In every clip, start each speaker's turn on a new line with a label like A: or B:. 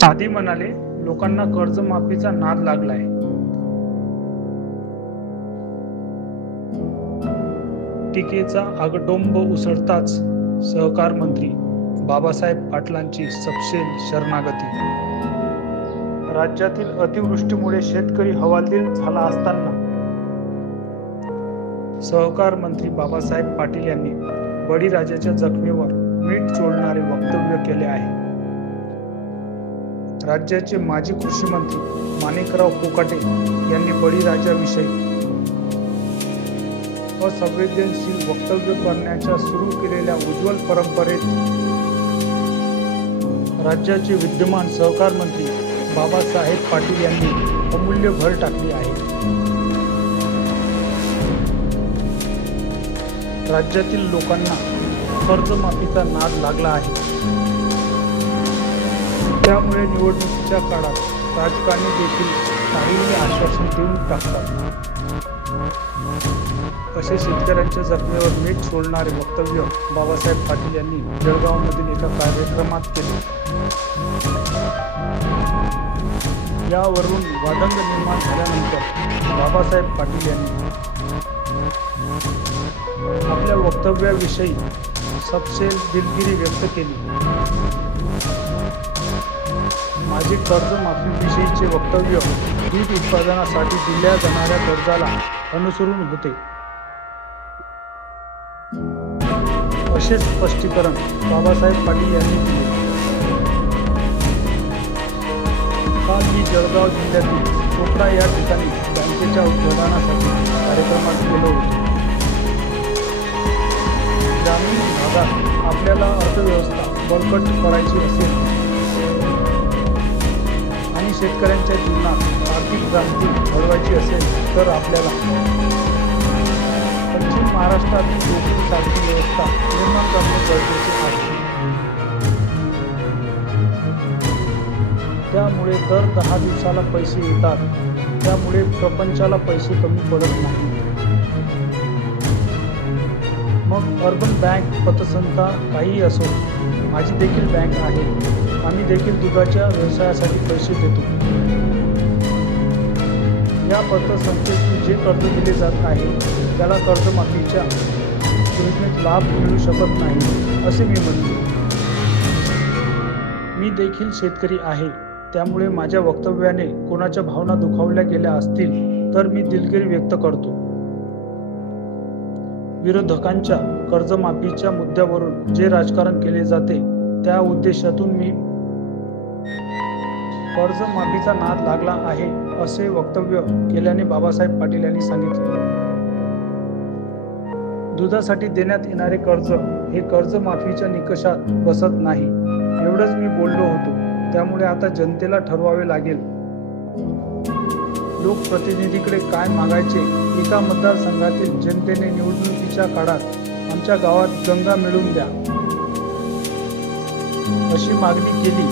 A: आधी म्हणाले लोकांना कर्जमाफीचा नाद लागलाय. टीकेचा आगडोंब उसळताच सहकार मंत्री बाबासाहेब पाटलांची सपशेल शरणागती. राज्यातील अतिवृष्टीमुळे शेतकरी हवालदिल झाला असताना सहकार मंत्री बाबासाहेब पाटील यांनी बळीराजाच्या जखमेवर मीठ चोळणारे वक्तव्य केले आहे. राज्याचे माजी कृषी मंत्री माणिकराव कोकाटे यांनी बळीराजाविषयी असंवेदनशील वक्तव्य करण्याच्या सुरू केलेल्या उज्ज्वल परंपरेत राज्याचे विद्यमान सहकार मंत्री बाबासाहेब पाटील यांनी अमूल्य भर टाकली आहे. राज्यातील लोकांना कर्जमाफीचा नाद लागला आहे. त्यामुळे निवडणुकीच्या काळात राजकारणी देखील काहीही आश्वासन देऊन टाकतात. असे शेतकऱ्यांच्या जखमेवर मीठ सोडणारे वक्तव्य बाबासाहेब पाटील यांनी जळगावमधील एका कार्यक्रमात केले. यावरून वादंग निर्माण झाल्यानंतर बाबासाहेब पाटील यांनी आपल्या वक्तव्याविषयी सपशेल दिलगिरी व्यक्त केली. माझे कर्जमाफीविषयीचे वक्तव्य वीज उत्पादनासाठी दिल्या जाणाऱ्या कर्जाला अनुसरून होते. असे स्पष्टीकरण बाबासाहेब पाटील यांनी दिले. काल मी जळगाव जिल्ह्यातील कोपरा या ठिकाणी बँकेच्या उद्घाटनासाठी कार्यक्रमात गेलो होतो. ग्रामीण भागात आपल्याला अर्थव्यवस्था बळकट करायची असेल आणि शेतकऱ्यांच्या जीवनात आर्थिक क्रांती घडवायची असेल तर आपल्याला पश्चिम महाराष्ट्रातील कोकणसारखी व्यवस्था निर्माण करणे गरजेचे आहे. त्यामुळे दर दहा दिवसाला पैसे येतात. त्यामुळे प्रपंचाला पैसे कमी पडत नाही मग अर्बन बँक पतसंस्था काहीही असो माझी देखील बँक आहे. आम्ही देखील दुधाच्या व्यवसायासाठी पैसे देतो. या पतसंस्थेतून जे कर्ज दिले जात आहे त्याला कर्जमाफीच्या योजनेत लाभ मिळू शकत नाही असे मी म्हणतो. मी देखील शेतकरी आहे. त्यामुळे माझ्या वक्तव्याने कोणाच्या भावना दुखावल्या गेल्या असतील तर मी दिलगिरी व्यक्त करतो. विरोधकांच्या कर्जमाफीच्या मुद्द्यावरून जे राजकारण केले जाते त्या उद्देशातून मी कर्जमाफीचा नाद लागला आहे असे वक्तव्य केल्याने बाबासाहेब पाटील यांनी सांगितले. दुधासाठी देण्यात येणारे कर्ज हे कर्जमाफीच्या निकषात बसत नाही एवढंच मी बोललो होतो. त्यामुळे आता जनतेला ठरवावे लागेल. लोकप्रतिनिधीकडे काय मागायचे एका मतदारसंघातील जनतेने निवडणुकीच्या काळात आमच्या गावात गंगा मिळवून द्या. अशी मागणी केली.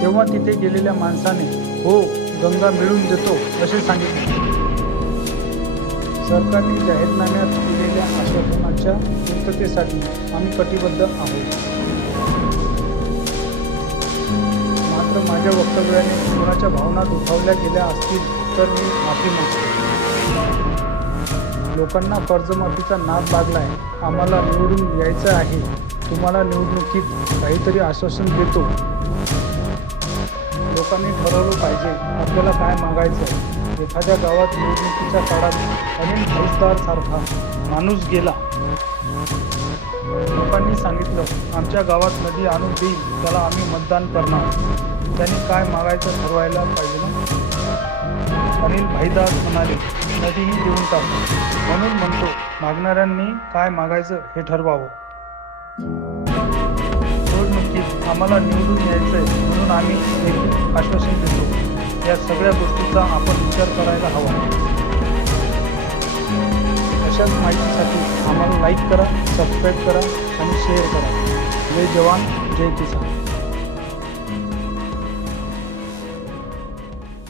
A: तेव्हा तिथे गेलेल्या माणसाने हो गंगा मिळून देतो असे सांगितले. सरकारने जाहीरनाम्यात दिलेल्या आश्वासनाच्या पूर्ततेसाठी आम्ही कटिबद्ध आहोत. मात्र माझ्या वक्तव्याने कोणाच्या भावना दुखावल्या गेल्या असतील तर मी माफी मागतो. लोकांना कर्जमाफीचा नाद लागलाय. आम्हाला निवडून यायचं आहे. तुम्हाला निवडणुकीत काहीतरी आश्वासन देतो. लोकांनी ठरवलं पाहिजे आपल्याला काय मागायचं आहे एखाद्या गावात निवडणुकीच्या काळात अनिल फौजदार सारखा माणूस गेला. लोकांनी सांगितलं आमच्या गावात नदी आणून देईल त्याला आम्ही मतदान करणार. त्यांनी काय मागायचं ठरवायला पाहिजे ना? अनिल भाईदास म्हणाले नदीही देऊन टाकू. म्हणून म्हणतो मागणाऱ्यांनी काय मागायचं हे ठरवावं. निवडणुकीत आम्हाला निवडून यायचंय आहे म्हणून आम्ही देखील आश्वासन देतो. या सगळ्या गोष्टीचा आपण विचार करायला हवा. अशाच माहितीसाठी आम्हाला लाईक करा सबस्क्राईब करा आणि शेअर करा. जय जवान जय किसान.